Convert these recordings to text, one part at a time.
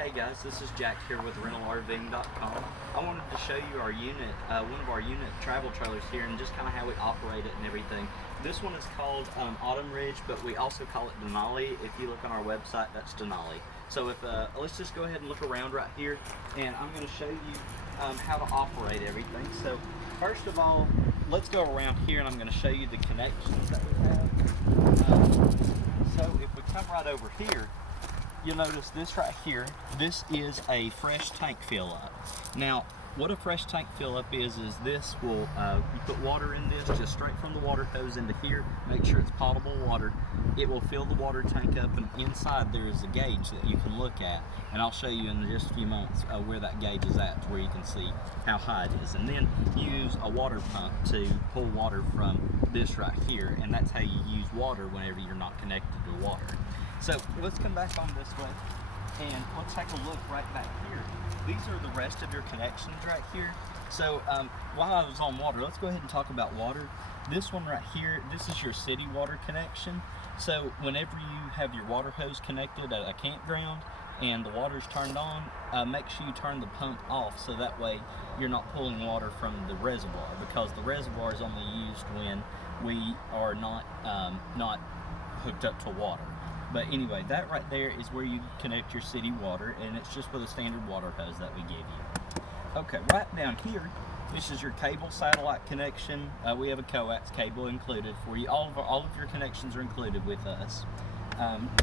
Hey guys, this is Jack here with RentalRVing.com. I wanted to show you our unit, one of our unit travel trailers here, and just kind of how we operate it and everything. This one is called Autumn Ridge, but we also call it Denali. If you look on our website, that's Denali. So if let's just go ahead and look around right here, and I'm going to show you how to operate everything. So first of all, let's go around here, and I'm going to show you the connections that we have. So if we come right over here, you'll notice this right here, this is a fresh tank fill up. Now, what a fresh tank fill up is this will, you put water in this, just straight from the water hose into here, make sure it's potable water. It will fill the water tank up, and inside there is a gauge that you can look at. And I'll show you in just a few moments where that gauge is at, to where you can see how high it is. And then you use a water pump to pull water from this right here, and that's how you use water whenever you're not connected to water. So let's come back on this way, and let's take a look right back here. These are the rest of your connections right here. So while I was on water, let's go ahead and talk about water. This one right here, this is your city water connection. So whenever you have your water hose connected at a campground and the water's turned on, make sure you turn the pump off, so that way you're not pulling water from the reservoir, because the reservoir is only used when we are not hooked up to water. But anyway, that right there is where you connect your city water, and it's just with a standard water hose that we give you. Okay, right down here, this is your cable satellite connection. We have a coax cable included for you. All of your connections are included with us.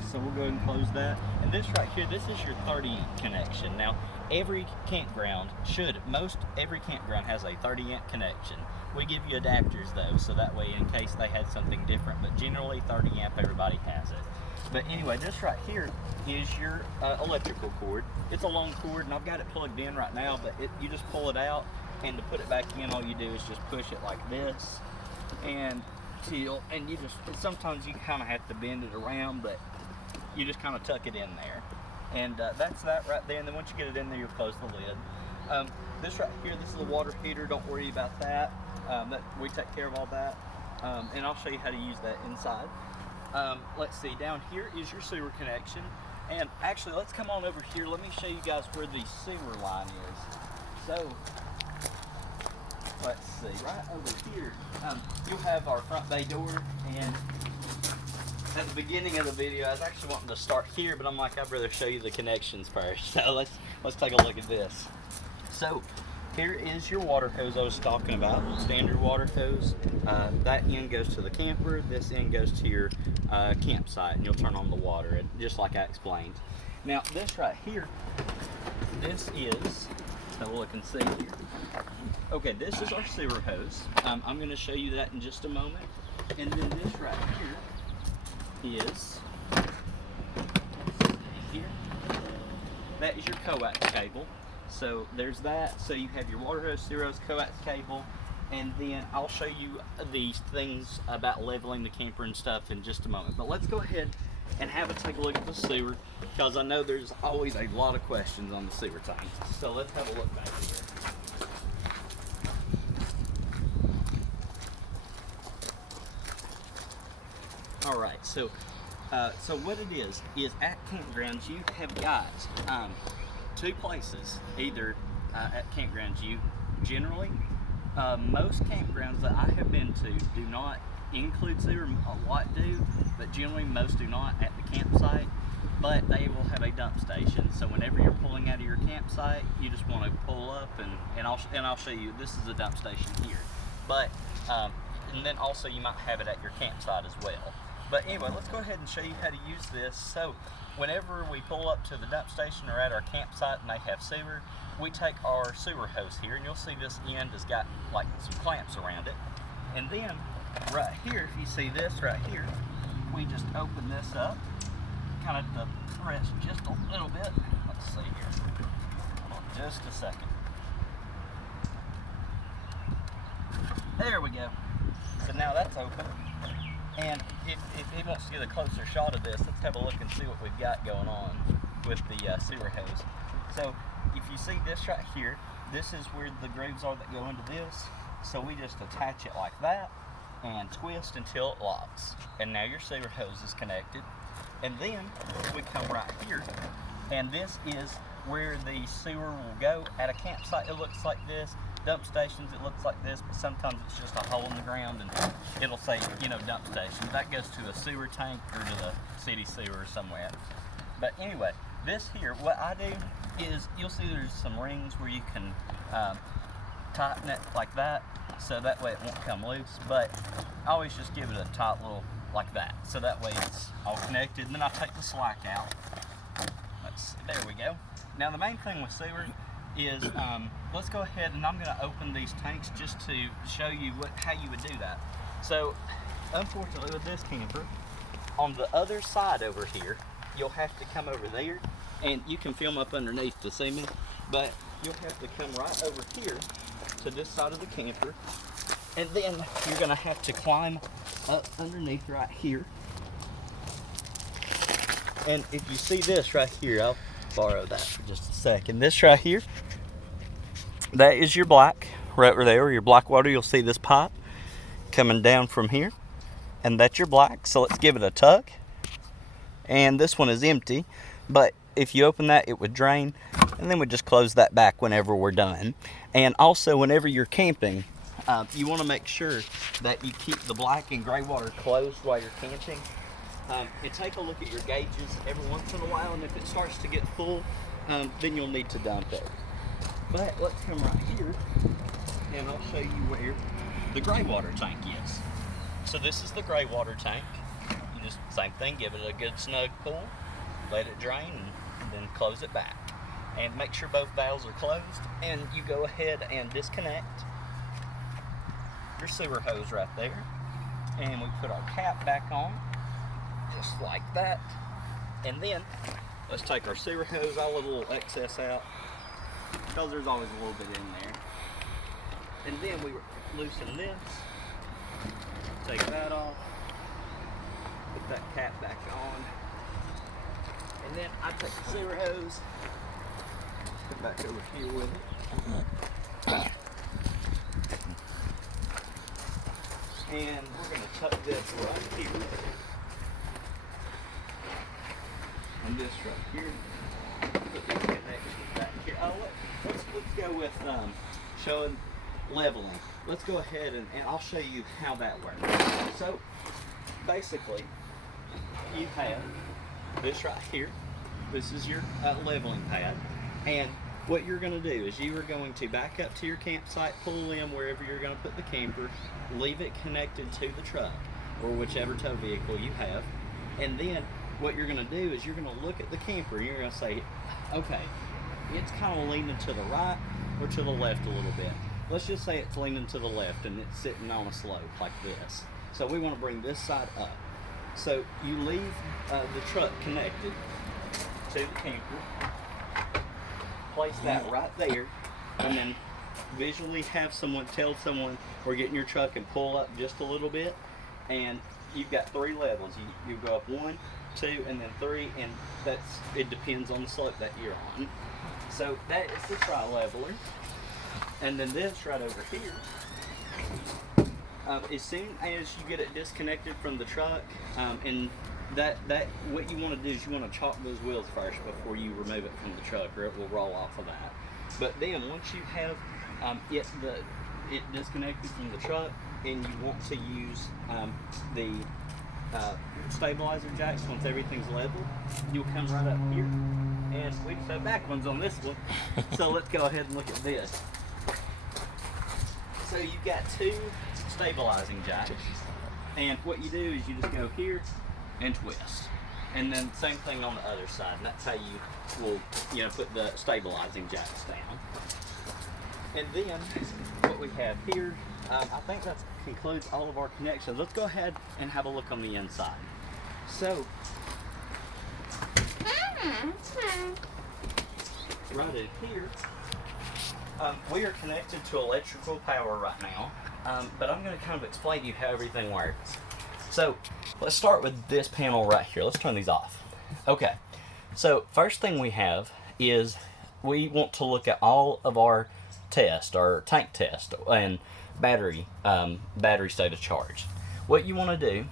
So we'll go ahead and close that. And this right here, this is your 30-amp connection. Now, every campground every campground has a 30-amp connection. We give you adapters though, so that way in case they had something different, but generally 30-amp, everybody has it. But anyway, this right here is your electrical cord. It's a long cord, and I've got it plugged in right now, but you just pull it out, and to put it back in, all you do is just push it like this, and you just, sometimes you kind of have to bend it around, but you just kind of tuck it in there. And that's that right there, and then once you get it in there, you'll close the lid. This right here, this is a water heater. Don't worry about that. We take care of all that, and I'll show you how to use that inside. Let's see, down here is your sewer connection, and actually let's come on over here. Let me show you guys where the sewer line is. So let's see, right over here, you'll have our front bay door, and at the beginning of the video I was actually wanting to start here, but I'm like, I'd rather show you the connections first. So let's take a look at this. So here is your water hose I was talking about, standard water hose. That end goes to the camper, this end goes to your campsite, and you'll turn on the water, just like I explained. Now this right here, this is, so look and see here. Okay, this is our sewer hose. I'm going to show you that in just a moment. And then this right here is, that is your coax cable. So there's that. So you have your water hose, sewer hose, coax cable, and then I'll show you these things about leveling the camper and stuff in just a moment. But let's go ahead and take a look at the sewer, because I know there's always a lot of questions on the sewer tank. So let's have a look back here. All right, so what it is at campgrounds you have got two places, either at campgrounds you generally, most campgrounds that I have been to do not include sewer. A lot do, but generally most do not at the campsite, but they will have a dump station. So whenever you're pulling out of your campsite, you just want to pull up, and I'll show you, this is a dump station here. But and then also you might have it at your campsite as well. But anyway, let's go ahead and show you how to use this. So whenever we pull up to the dump station or at our campsite and they have sewer, we take our sewer hose here, and you'll see this end has got like some clamps around it. And then right here, if you see this right here, we just open this up, kind of to press just a little bit. Let's see here. Hold on just a second. There we go. So now that's open. And if he wants to get a closer shot of this, let's have a look and see what we've got going on with the sewer hose. So if you see this right here, this is where the grooves are that go into this. So we just attach it like that and twist until it locks. And now your sewer hose is connected. And then we come right here And this is where the sewer will go. At a campsite, it looks like this. Dump stations, it looks like this, but sometimes it's just a hole in the ground and it'll say, you know, dump station. That goes to a sewer tank or to the city sewer or somewhere. But anyway, this here, what I do is, you'll see there's some rings where you can tighten it like that, so that way it won't come loose. But I always just give it a tight little like that, so that way it's all connected. And then I'll take the slack out. There we go. Now the main thing with sewer is, let's go ahead and I'm going to open these tanks just to show you how you would do that. So unfortunately with this camper, on the other side over here, you'll have to come over there, and you can film up underneath to see me, but you'll have to come right over here to this side of the camper, and then you're going to have to climb up underneath right here. And if you see this right here, I'll borrow that for just a second. This right here, that is your black right over there, your black water. You'll see this pipe coming down from here, and that's your black. So let's give it a tug. And this one is empty, but if you open that, it would drain, and then we just close that back whenever we're done. And also, whenever you're camping, you want to make sure that you keep the black and gray water closed while you're camping. And take a look at your gauges every once in a while, and if it starts to get full, then you'll need to dump it. But let's come right here, and I'll show you where the gray water tank is. So this is the gray water tank. You just, same thing, give it a good snug pull, let it drain, and then close it back. And make sure both valves are closed, and you go ahead and disconnect your sewer hose right there. And we put our cap back on, just like that. And then, let's take our sewer hose, all the little excess out, because there's always a little bit in there. And then we loosen this, take that off, put that cap back on, and then I take the sewer hose, come back over here with it, and we're going to tuck this right here, and this right here, put these connections back here. Oh, let's go with showing leveling. Let's go ahead and I'll show you how that works. So basically, you have this right here. This is your leveling pad, and what you're going to do is you are going to back up to your campsite, pull in wherever you're going to put the camper, leave it connected to the truck or whichever tow vehicle you have, and then what you're going to do is you're going to look at the camper and you're going to say, okay, it's kind of leaning to the right or to the left a little bit. Let's just say it's leaning to the left and it's sitting on a slope like this. So we want to bring this side up. So you leave the truck connected to the camper, place that right there, and then visually have someone tell someone we're getting your truck and pull up just a little bit, and you've got 3 levels. You go up 1, 2, and then 3, and it depends on the slope that you're on. So that is the tri-leveler. And then this right over here, as soon as you get it disconnected from the truck, and that what you want to do is you want to chalk those wheels first before you remove it from the truck, or it will roll off of that. But then once you have it disconnected from the truck, and you want to use the stabilizer jacks once everything's level, you'll come right up here, and we just have back ones on this one. So let's go ahead and look at this. So you've got 2 stabilizing jacks, and what you do is you just go here and twist, and then same thing on the other side, and that's how you will put the stabilizing jacks down. And then what we have here, I think that concludes all of our connections. Let's go ahead and have a look on the inside. So right in here, we are connected to electrical power right now, but I'm going to kind of explain to you how everything works. So let's start with this panel right here. Let's turn these off. Okay, so first thing we have is we want to look at all of our test, our tank test, and battery state of charge. What you want to do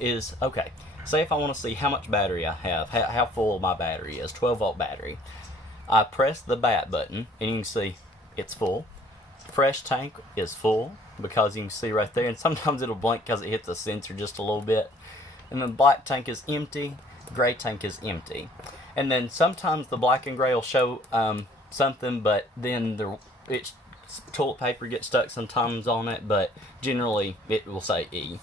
is, okay, say if I want to see how much battery I have, how full my battery is, 12-volt battery, I press the bat button and you can see it's full. Fresh tank is full because you can see right there, and sometimes it'll blink because it hits the sensor just a little bit. And then black tank is empty, gray tank is empty. And then sometimes the black and gray will show something, but then it's toilet paper gets stuck sometimes on it, but generally it will say E.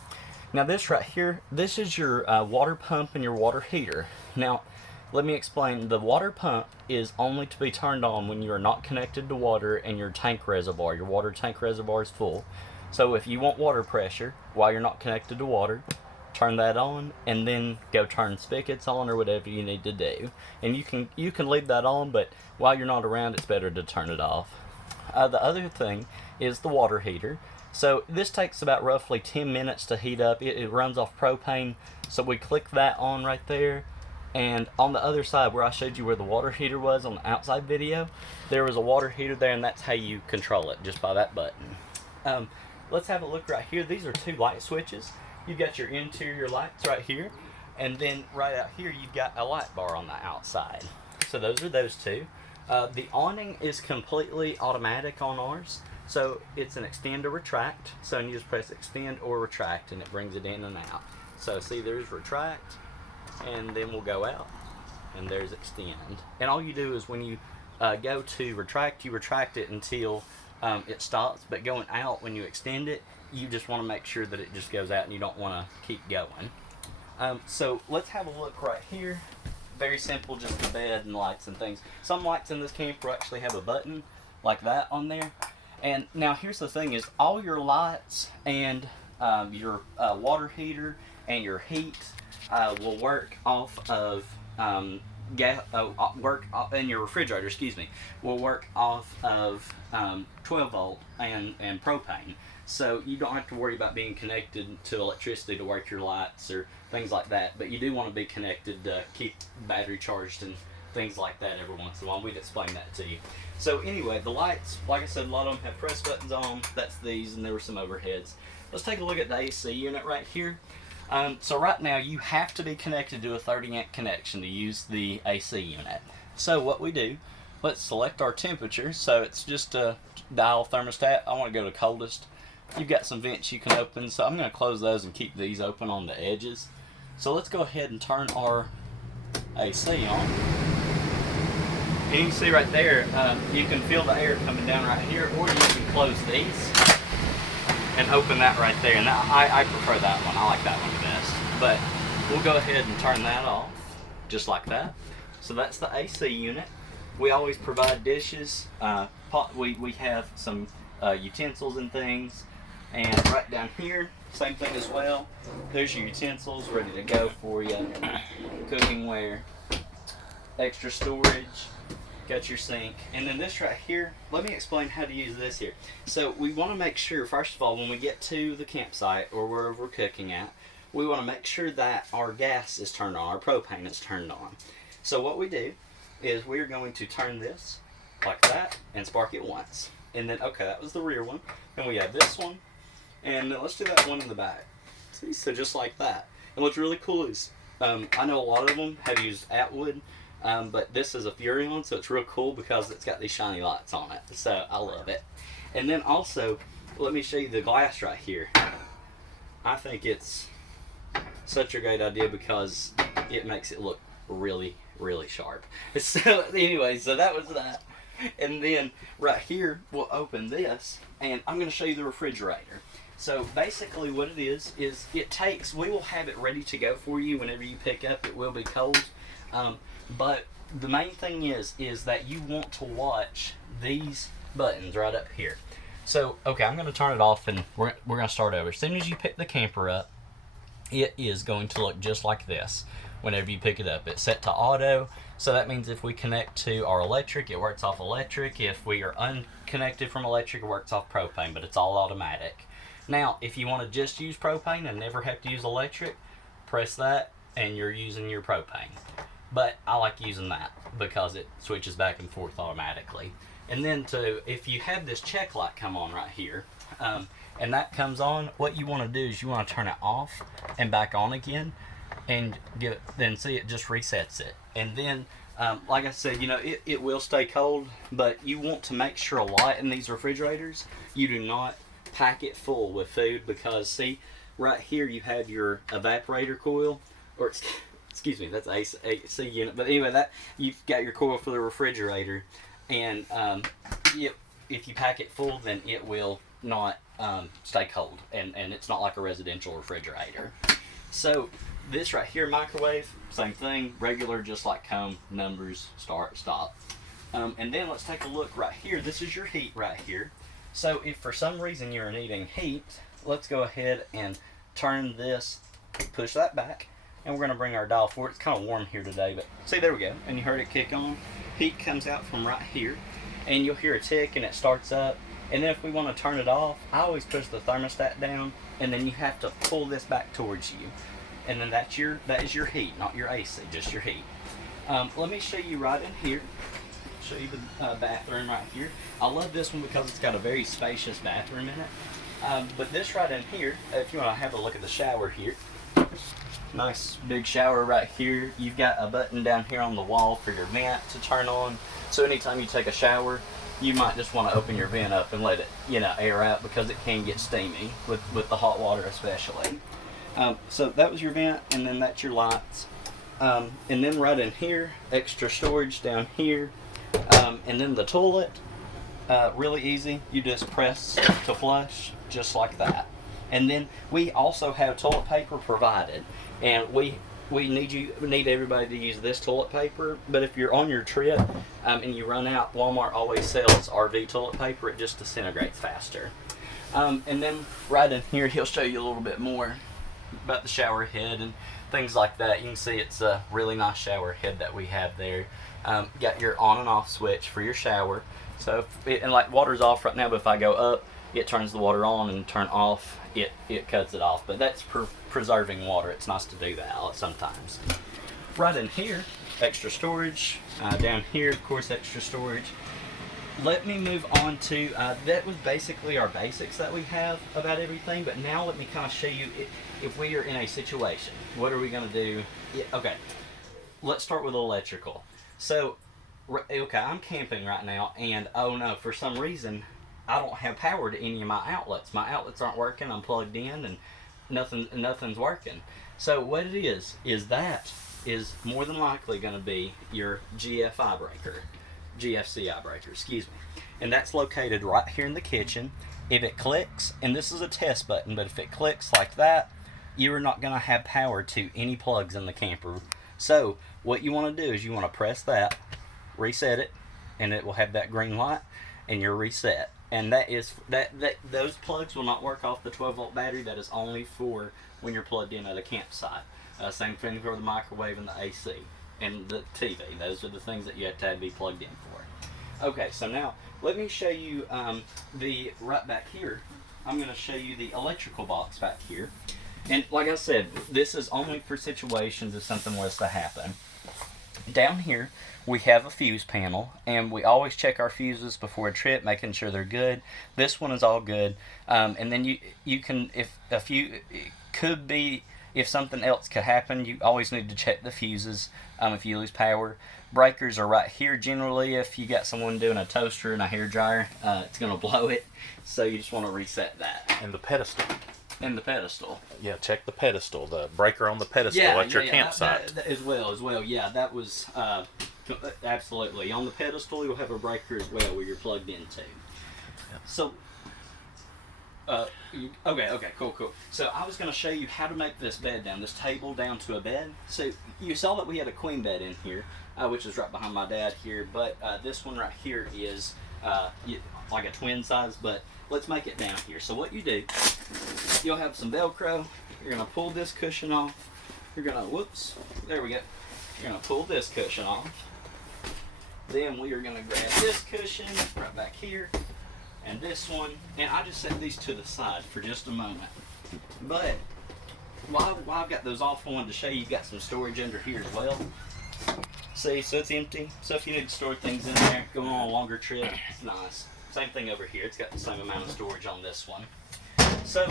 Now this right here, this is your water pump and your water heater. Now let me explain. The water pump is only to be turned on when you are not connected to water and your tank reservoir, your water tank reservoir is full. So if you want water pressure while you're not connected to water, turn that on and then go turn spigots on or whatever you need to do. And you can leave that on, but while you're not around, it's better to turn it off. The other thing is the water heater. So this takes about roughly 10 minutes to heat up. It runs off propane. So we click that on right there. And on the other side where I showed you where the water heater was on the outside video, there was a water heater there, and that's how you control it, just by that button. Let's have a look right here. These are 2 light switches. You've got your interior lights right here, and then right out here you've got a light bar on the outside. So those are those 2. The awning is completely automatic on ours. So it's an extend or retract. So you just press extend or retract and it brings it in and out. So see, there's retract, and then we'll go out, and there's extend. And all you do is when you go to retract, you retract it until it stops. But going out, when you extend it, you just want to make sure that it just goes out and you don't want to keep going. So let's have a look right here. Very simple, just the bed and lights and things. Some lights in this camper actually have a button like that on there. And now here's the thing is, all your lights and your water heater and your heat will work off of and your refrigerator, will work off of 12 volt and propane. So you don't have to worry about being connected to electricity to work your lights or things like that. But you do want to be connected to keep the battery charged and things like that every once in a while. We'd explain that to you. So anyway, the lights, like I said, a lot of them have press buttons on them. That's these, and there were some overheads. Let's take a look at the AC unit right here. So right now you have to be connected to a 30-amp connection to use the AC unit. So what we do, let's select our temperature. So it's just a dial thermostat. I want to go to coldest. You've got some vents you can open, so I'm going to close those and keep these open on the edges. So let's go ahead and turn our AC on. And you can see right there, you can feel the air coming down right here, or you can close these and open that right there. And I prefer that one. I like that one the best. But we'll go ahead and turn that off, just like that. So that's the AC unit. We always provide dishes. We have some utensils and things. And right down here, same thing as well. There's your utensils ready to go for you. Cooking ware, extra storage, got your sink. And then this right here, let me explain how to use this here. So we want to make sure, first of all, when we get to the campsite or wherever we're cooking at, we want to make sure that our gas is turned on, our propane is turned on. So what we do is we're going to turn this like that and spark it once. And then, okay, that was the rear one. Then we have this one. And then let's do that one in the back. See, so just like that. And what's really cool is, I know a lot of them have used Atwood, but this is a Furrion, so it's real cool because it's got these shiny lights on it. So I love it. And then also, let me show you the glass right here. I think it's such a great idea because it makes it look really, really sharp. So anyway, so that was that. And then right here, we'll open this, and I'm going to show you the refrigerator. So basically what it is it takes, we will have it ready to go for you whenever you pick up. It will be cold. But the main thing is that you want to watch these buttons right up here. So, okay, I'm going to turn it off and we're going to start over. As soon as you pick the camper up, it is going to look just like this whenever you pick it up. It's set to auto, so that means if we connect to our electric, it works off electric. If we are unconnected from electric, it works off propane, but it's all automatic. Now, if you want to just use propane and never have to use electric, press that and you're using your propane. But I like using that because it switches back and forth automatically. And then if you have this check light come on right here, and that comes on, what you want to do is you want to turn it off and back on again. and then see it just resets it. And then like I said, it will stay cold, but you want to make sure a lot in these refrigerators you do not pack it full with food, because see right here you have your evaporator coil, or excuse me, that's AC unit, but anyway, that you've got your coil for the refrigerator, and if you pack it full, then it will not stay cold, and it's not like a residential refrigerator. So this right here, microwave, same thing, regular, just like comb, numbers, start, stop. And then let's take a look right here. This is your heat right here. So if for some reason you're needing heat, let's go ahead and turn this, push that back, and we're going to bring our dial forward. It's kind of warm here today, but see, there we go. And you heard it kick on. Heat comes out from right here, and you'll hear a tick, and it starts up. And then if we want to turn it off, I always push the thermostat down, and then you have to pull this back towards you. And then that is your heat, not your AC, just your heat. Let me show you right in here. Show you the bathroom right here. I love this one because it's got a very spacious bathroom in it. But this right in here, if you want to have a look at the shower here, nice big shower right here. You've got a button down here on the wall for your vent to turn on. So anytime you take a shower, you might just want to open your vent up and let it, air out, because it can get steamy with the hot water especially. So that was your vent, and then that's your lights. And then right in here, extra storage down here. And then the toilet, really easy. You just press to flush, just like that. And then we also have toilet paper provided, and we need everybody to use this toilet paper. But if you're on your trip and you run out, Walmart always sells RV toilet paper. It just disintegrates faster. And then right in here, he'll show you a little bit more about the shower head and things like that. You can see it's a really nice shower head that we have there. Got your on and off switch for your shower. So like water's off right now, but if I go up, it turns the water on, and turn off, it cuts it off. But that's preserving water. It's nice to do that sometimes. Right in here, extra storage. Down here, of course, extra storage. Let me move on to, that was basically our basics that we have about everything, but now let me kind of show you if we are in a situation, what are we going to do? Okay, let's start with electrical. So, okay, I'm camping right now, and oh no, for some reason, I don't have power to any of my outlets. My outlets aren't working, I'm plugged in, and nothing's working. So what it is that is more than likely going to be your GFCI breaker, excuse me. And that's located right here in the kitchen. If it clicks, and this is a test button, but if it clicks like that, you are not going to have power to any plugs in the camper. So what you want to do is you want to press that, reset it, and it will have that green light, and you're reset. And those plugs will not work off the 12-volt battery. That is only for when you're plugged in at a campsite. Same thing for the microwave and the AC and the TV. Those are the things that you have to be plugged in for. Okay, so now let me show you right back here. I'm going to show you the electrical box back here. And like I said, this is only for situations if something was to happen. Down here, we have a fuse panel, and we always check our fuses before a trip, making sure they're good. This one is all good. And then you can, if something else could happen, you always need to check the fuses if you lose power. Breakers are right here generally. If you got someone doing a toaster and a hairdryer, it's going to blow it. So you just want to reset that. And the pedestal. Yeah, check the pedestal, the breaker on the pedestal at your campsite. That as well. Yeah, that was absolutely. On the pedestal, you'll have a breaker as well where you're plugged into. Yep. So, okay, cool. So I was going to show you how to make this table down to a bed. So you saw that we had a queen bed in here, which is right behind my dad here, but this one right here is like a twin size, but let's make it down here. So what you do, you'll have some Velcro. You're going to pull this cushion off. You're going to, there we go. You're going to pull this cushion off. Then we are going to grab this cushion right back here, and this one, and I just set these to the side for just a moment. But while I've got those off, I wanted to show you, you've got some storage under here as well. See, so it's empty. So if you need to store things in there, going on a longer trip, it's nice. Same thing over here. It's got the same amount of storage on this one. So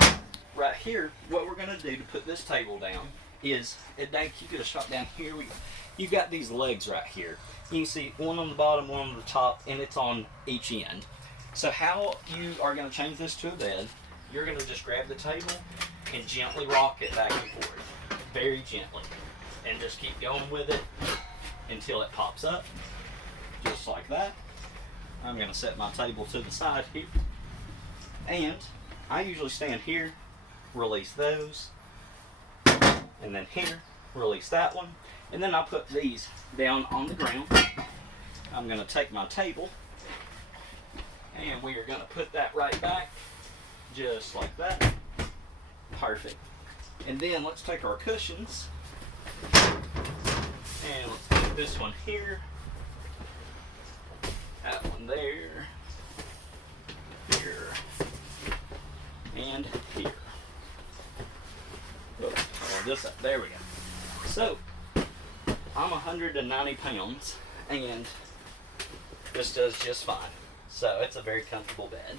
right here, what we're going to do to put this table down is, you get a shot down here. You got these legs right here. You can see one on the bottom, one on the top, and it's on each end. So how you are going to change this to a bed, you're going to just grab the table and gently rock it back and forth. Very gently. And just keep going with it until it pops up. Just like that. I'm going to set my table to the side here. And I usually stand here, release those, and then here, release that one. And then I'll put these down on the ground. I'm going to take my table, and we are going to put that right back, just like that. Perfect. And then let's take our cushions, and let's put this one here, that one there, here, and here. Oh, this up. There we go. So, I'm 190 pounds, and this does just fine. So, it's a very comfortable bed.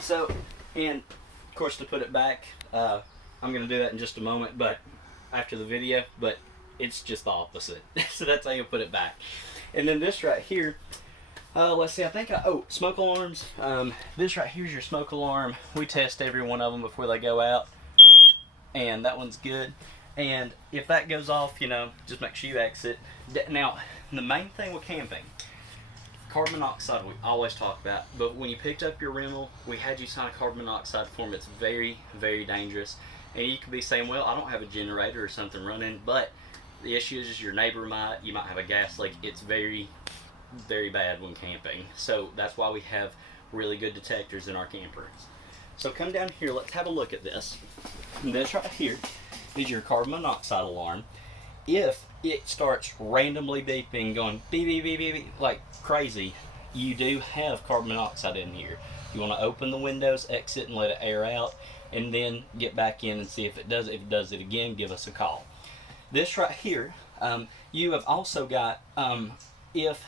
So, and of course, to put it back, I'm going to do that in just a moment, but after the video, but it's just the opposite. So that's how you put it back. And then this right here, let's see, smoke alarms. This right here is your smoke alarm. We test every one of them before they go out, and that one's good. And if that goes off, just make sure you exit. Now, the main thing with camping, carbon monoxide we always talk about, but when you picked up your rental, we had you sign a carbon monoxide form. It's very, very dangerous. And you could be saying, well, I don't have a generator or something running, but the issue is your neighbor you might have a gas leak. It's very, very bad when camping. So that's why we have really good detectors in our campers. So come down here, let's have a look at this. And this right here is your carbon monoxide alarm. If it starts randomly beeping, going beep, beep, beep, beep, beep, like crazy, you do have carbon monoxide in here. You want to open the windows, exit, and let it air out, and then get back in and see if it does. If it does it again, give us a call. This right here, you have also got, if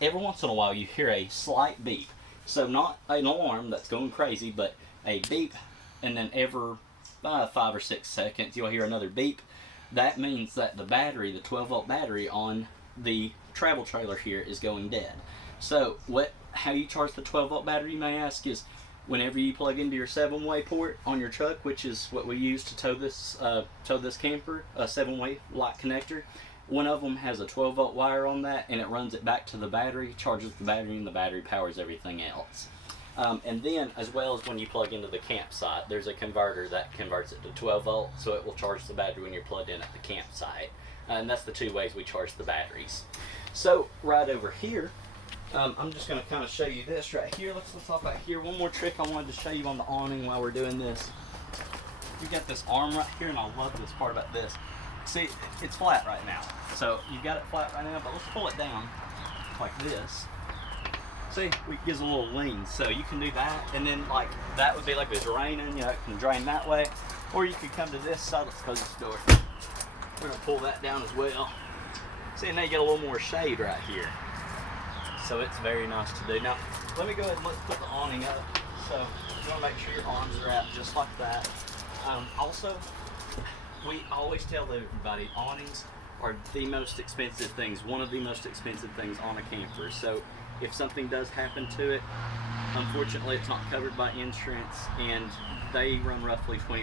every once in a while you hear a slight beep, so not an alarm that's going crazy, but a beep, and then every 5 or 6 seconds you'll hear another beep. That means that the battery, the 12-volt battery on the travel trailer here is going dead. So how you charge the 12-volt battery, you may ask, is whenever you plug into your 7-way port on your truck, which is what we use to tow this camper, a 7-way light connector. One of them has a 12-volt wire on that, and it runs it back to the battery, charges the battery, and the battery powers everything else. And then, as well as when you plug into the campsite, there's a converter that converts it to 12 volt, so it will charge the battery when you're plugged in at the campsite. And that's the 2 ways we charge the batteries. So, right over here, I'm just going to kind of show you this right here. Let's talk about here. One more trick I wanted to show you on the awning while we're doing this. You got this arm right here, and I love this part about this. See, it's flat right now. So, you've got it flat right now, but let's pull it down like this. See, it gives a little lean, so you can do that, and then like that would be like it's raining, it can drain that way, or you could come to this side. Let's close this door. We're gonna pull that down as well. See, and now you get a little more shade right here, so it's very nice to do. Now, let me go ahead and let's put the awning up. So you want to make sure your arms are out just like that. Also, we always tell everybody awnings are the most expensive things, one of the most expensive things on a camper. So if something does happen to it, unfortunately it's not covered by insurance, and they run roughly $20